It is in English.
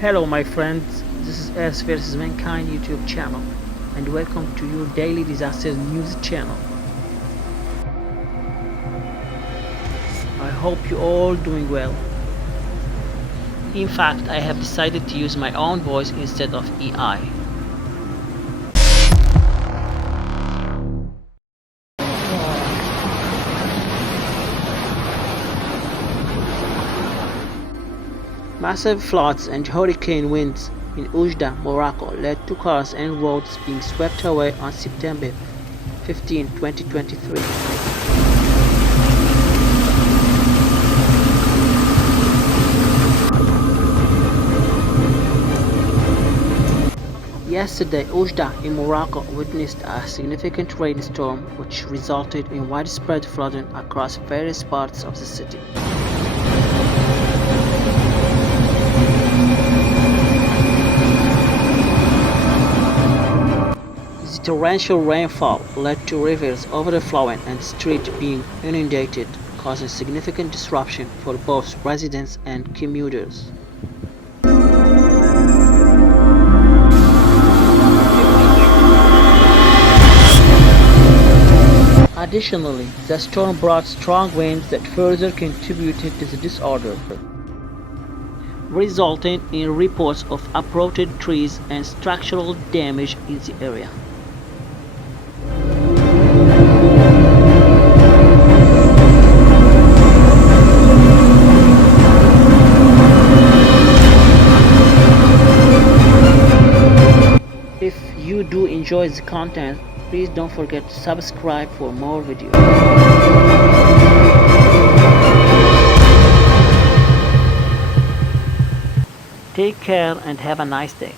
Hello my friends, this is Earth vs Mankind YouTube channel and welcome to your daily disaster news channel. I hope you all doing well. In fact, I have decided to use my own voice instead of AI. Massive floods and hurricane winds in Oujda, Morocco led to cars and roads being swept away on September 15, 2023. Yesterday, Oujda in Morocco witnessed a significant rainstorm which resulted in widespread flooding across various parts of the city. The torrential rainfall led to rivers overflowing and streets being inundated, causing significant disruption for both residents and commuters. Additionally, the storm brought strong winds that further contributed to the disorder, resulting in reports of uprooted trees and structural damage in the area. If you do enjoy the content, please don't forget to subscribe for more videos. Take care and have a nice day.